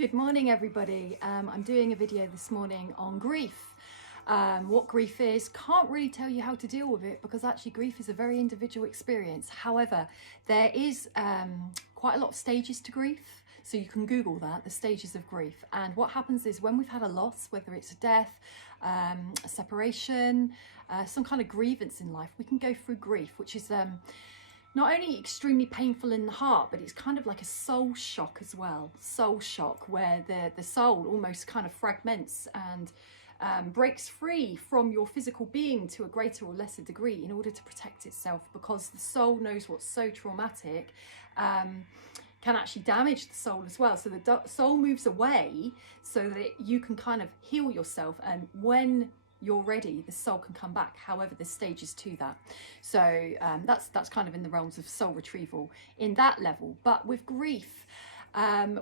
Good morning, everybody. I'm doing a video this morning on grief. What grief is. Can't really tell you how to deal with it because actually grief is a very individual experience. However, there is quite a lot of stages to grief. So you can Google that, the stages of grief. And what happens is when we've had a loss, whether it's a death, a separation, some kind of grievance in life, we can go through grief, which is not only extremely painful in the heart, but it's kind of like a soul shock as well. Soul shock, where the soul almost kind of fragments and breaks free from your physical being to a greater or lesser degree in order to protect itself, because the soul knows what's so traumatic can actually damage the soul as well. So the soul moves away so that you can kind of heal yourself, and when you're ready, the soul can come back. However, there's stages to that. So that's kind of in the realms of soul retrieval in that level. But with grief,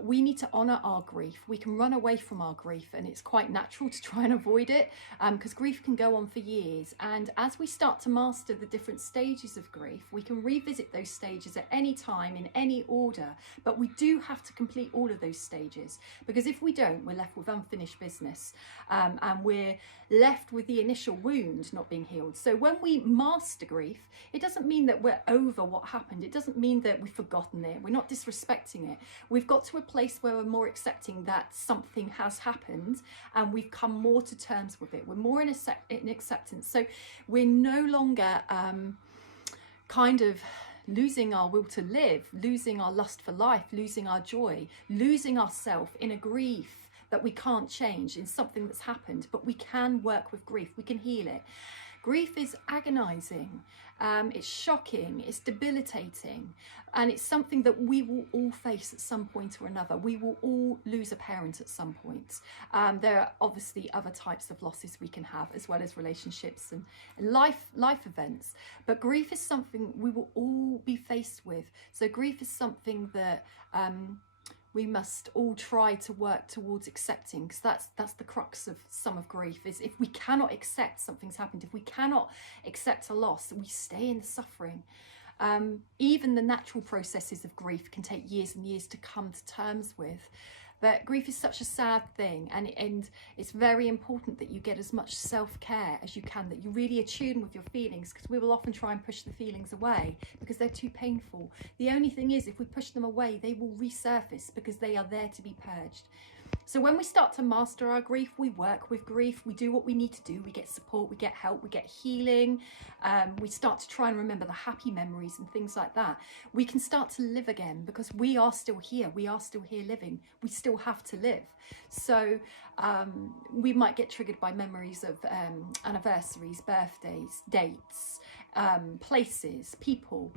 we need to honor our grief. We can run away from our grief, and it's quite natural to try and avoid it because grief can go on for years. And as we start to master the different stages of grief, we can revisit those stages at any time in any order, but we do have to complete all of those stages, because if we don't, we're left with unfinished business, and we're left with the initial wound not being healed. So when we master grief, it doesn't mean that we're over what happened. It doesn't mean that we've forgotten it. We're not disrespecting it. We've got to a place where we're more accepting that something has happened, and we've come more to terms with it. We're more in acceptance. So we're no longer kind of losing our will to live, losing our lust for life, losing our joy, losing ourselves in a grief that we can't change, in something that's happened, but we can work with grief. We can heal it. Grief is agonizing, it's shocking, it's debilitating, and it's something that we will all face at some point or another. We will all lose a parent at some point. There are obviously other types of losses we can have, as well as relationships and life events. But grief is something we will all be faced with. So grief is something that we must all try to work towards accepting, because that's the crux of some of grief. Is if we cannot accept something's happened, if we cannot accept a loss, we stay in the suffering. Even the natural processes of grief can take years and years to come to terms with. But grief is such a sad thing, and it's very important that you get as much self-care as you can, that you really attune with your feelings, because we will often try and push the feelings away because they're too painful. The only thing is, if we push them away, they will resurface because they are there to be purged. So when we start to master our grief, we work with grief, we do what we need to do, we get support, we get help, we get healing, we start to try and remember the happy memories and things like that. We can start to live again because we are still here living, we still have to live. So we might get triggered by memories of anniversaries, birthdays, dates, places, people,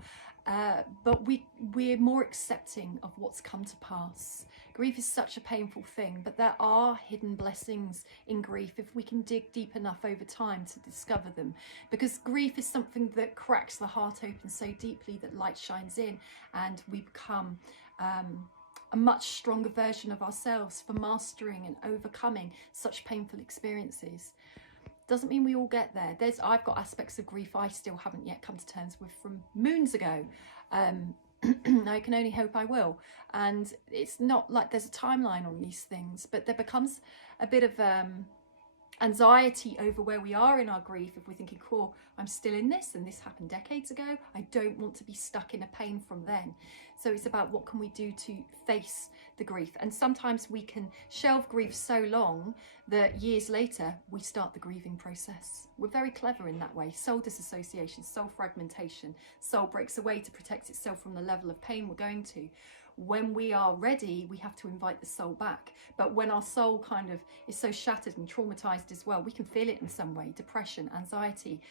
but we're more accepting of what's come to pass. Grief is such a painful thing, but there are hidden blessings in grief if we can dig deep enough over time to discover them, because grief is something that cracks the heart open so deeply that light shines in, and we become a much stronger version of ourselves for mastering and overcoming such painful experiences. Doesn't mean we all get there. I've got aspects of grief I still haven't yet come to terms with from moons ago. I can only hope I will. And it's not like there's a timeline on these things, but there becomes a bit of anxiety over where we are in our grief if we're thinking, cool, I'm still in this and this happened decades ago. I don't want to be stuck in a pain from then. So it's about what can we do to face the grief. And sometimes we can shelve grief so long that years later we start the grieving process. We're very clever in that way. Soul disassociation, soul fragmentation. Soul breaks away to protect itself from the level of pain we're going to. When we are ready, we have to invite the soul back. But when our soul kind of is so shattered and traumatized as well, we can feel it in some way. Depression, anxiety,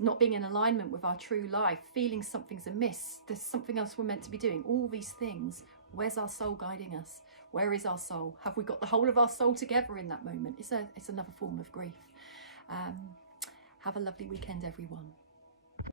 not being in alignment with our true life, feeling something's amiss, there's something else we're meant to be doing. All these things. Where's our soul guiding us? Where is our soul? Have we got the whole of our soul together in that moment? It's another form of grief. Have a lovely weekend, everyone.